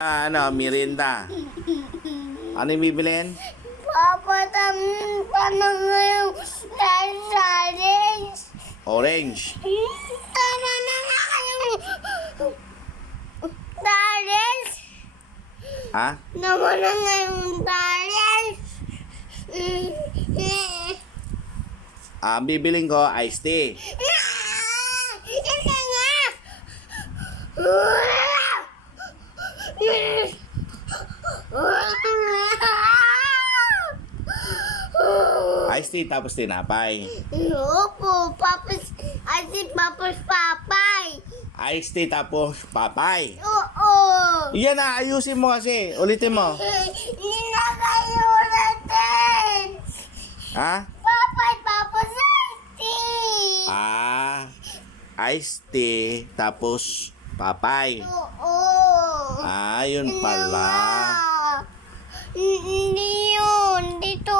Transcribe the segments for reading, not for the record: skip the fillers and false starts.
Merienda. Ano yung bibilin? Papa, tanong ngayon orange. Orange. Tama na nga kayong orange. Ha? Naman na ngayong orange. Bibiling ko iced tea. Hindi nga. Iced tea tapos tinapay. Opo, papas, papas, papay. Iced tea tapos papay. Oo. Yan na, ayusin mo kasi. Ulitin mo. Hindi na kayo natin. Ha? Papay, papas, tea. Iced tea tapos papay. Oo. Yun pala. Hindi yun. Dito.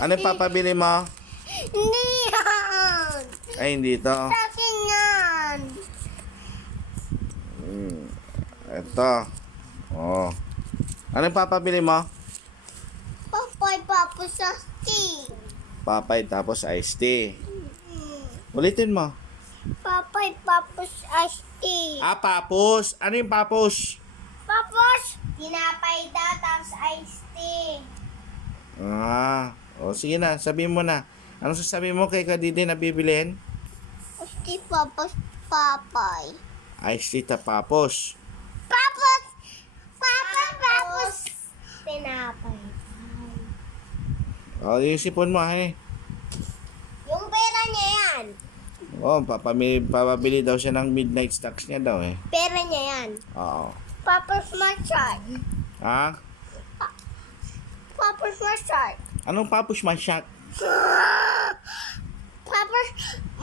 Ano yung papabili mo? Hindi yan. Ay, hindi to. Sa akin yan. Ito. Oh. Ano yung papabili mo? Papay, papas, tea. Papay tapos iced tea. Ulitin mo. Papay, papas, tea. Papos. Ano yung papos? Papos! Tinapay daw, tapos iced tea. Sige na, sabihin mo na. Anong sasabihin mo kay Kadidi na bibilin? Iced tea, papos, papay. Iced tea tapos. Papos! Papay, papos! Tinapay. Yung sipon mo, Yung pera niya yan. Papabili daw siya ng midnight stocks niya daw Pera niya yan. Oo. Papos Machad. Ha? Papos Machad. Anong papos man shot? Papos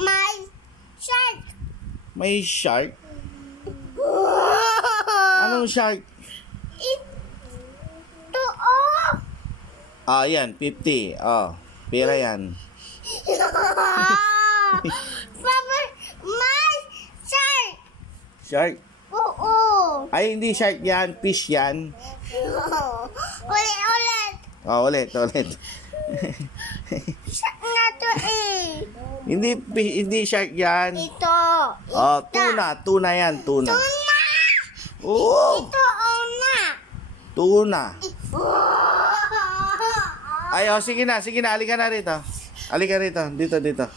my shark. May shark? Anong shark? Ito, oh! Yan, 50. Pera yan. Papos my shark. Shark? Oo. Ay, hindi shark yan. Fish yan. Ulit. Ulit. Shark na to Hindi shark yan. Ito. Tuna yan. Tuna. Tuna. Oo. Ito, una. Tuna. Ay, sige na. Halika na rito. Dito.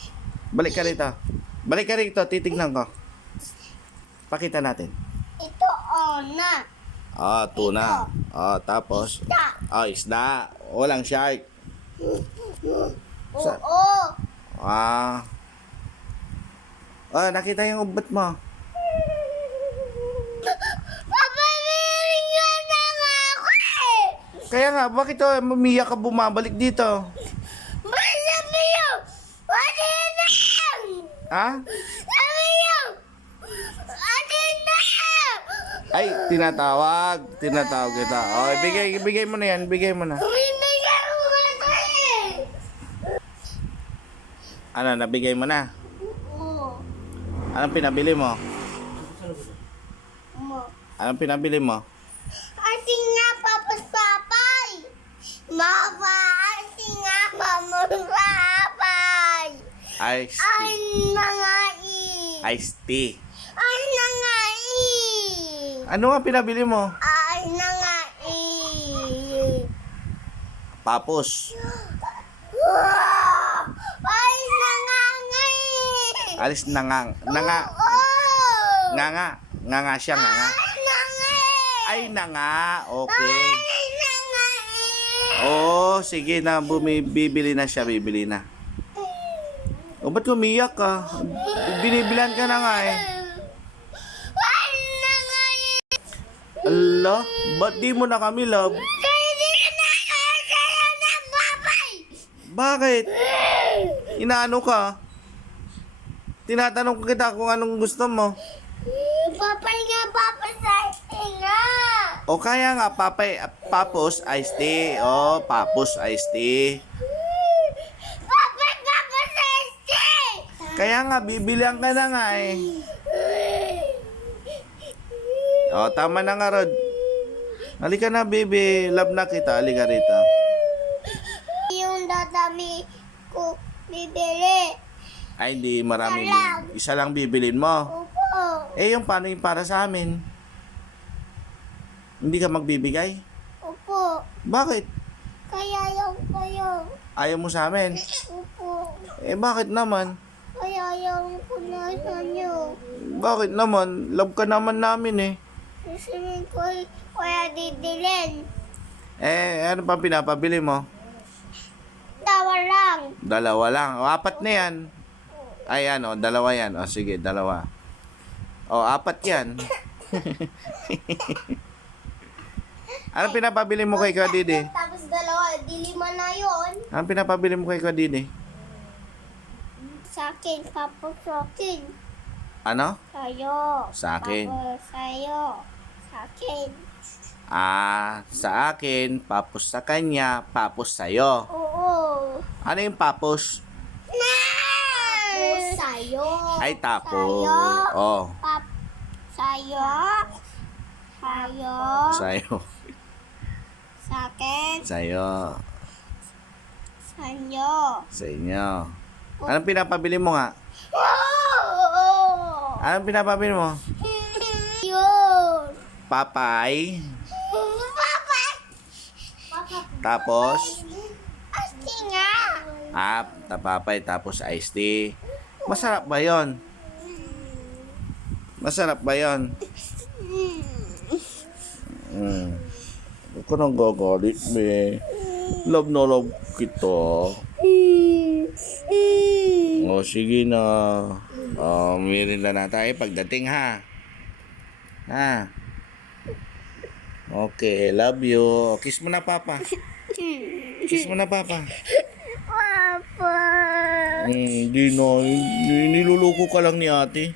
Balik ka rito. Titignan ko. Pakita natin. Ito, una. Tuna. Tapos. Isda. Walang shark. Oo. Nakita yung ubat mo. Papabiling nga na nga ako Kaya nga, bakit umiyak ka bumabalik dito? Sabi yun! Ate na! Ha? Sabi yun! Ate na! Ay, tinatawag kita. Ibigay mo na yan. Bigay mo na. Bibigyan ko nga ito Nabigay mo na. Oo. Anong pinabili mo? Ate nga, papas papay! Ate nga, papas papay! Iced Ay tea. na nga Iced tea. Ay na nga Ano nga pinabili mo? Ay na nga Papos. Ay na nga Alis na nga. Nga siya, nga. Ay na nga Ay na nga. Okay. Ay na nga Sige na. Bibili na siya. Ba't umiyak ka? Binibilan ka na nga Ay na nga Ala, ba't di mo na kami love? Kaya di ka na kaya ng papay! Bakit? Inaano ka? Tinatanong ko kita kung anong gusto mo. Papay nga, papasay nga! Kaya nga, papos iced tea. Papos iced tea. Papay, papasay Kaya nga, bibilihan ka na nga Oh, tama na nga, Rod. Halika na, baby. Love na kita. Halika rito. Yung dadami ko bibili. Ay, hindi. Marami Isa lang. din. Isa lang bibilin mo. Opo. Eh, yung paano yung para sa amin? Hindi ka magbibigay? Opo. Bakit? Kaya yung kayo. Ayaw mo sa amin? Opo. Eh, bakit naman? Kaya yung punasan nyo. Bakit naman? Love ka naman namin eh. Susunod ko kaya didilin. Eh, ano pa pinapabili mo? Tawa lang. Dalawa lang. O, apat na yan. Ay, ano, dalawa yan. O, sige, dalawa. O, apat yan. Ano pinapabili mo kay Kadidi? Tapos dalawa, di lima na yun. Ano pinapabili mo kay Kadidi? Sa akin, tapos sa akin. Ano? Sa'yo. Sa akin. Tapos sa'yo. Sa akin. Sa akin, papos sa kanya, papos sa'yo. Oo. Ano yung papos? Tapos sa'yo. Ay, tapo. Sa'yo. Oh, Sa'yo. Sa'yo. sa'yo. Sa akin. Sa'yo. Sa'yo. Sa inyo. Anong pinapabili mo nga? Oo. Anong pinapabili mo? Yun. Papay. Papa. Tapos, Asti nga. tapapay, tapos iced tea. Masarap ba yon? Masarap ba yon? Huwag ka nang gagalit, me. Love na love kita. O, sige na. Mirinda na tayo pagdating, ha? Ha? Okay, love you. Kiss mo na, Papa. Kiss mo na, Papa. Papa. Hindi na. Niluluko ka lang ni ate.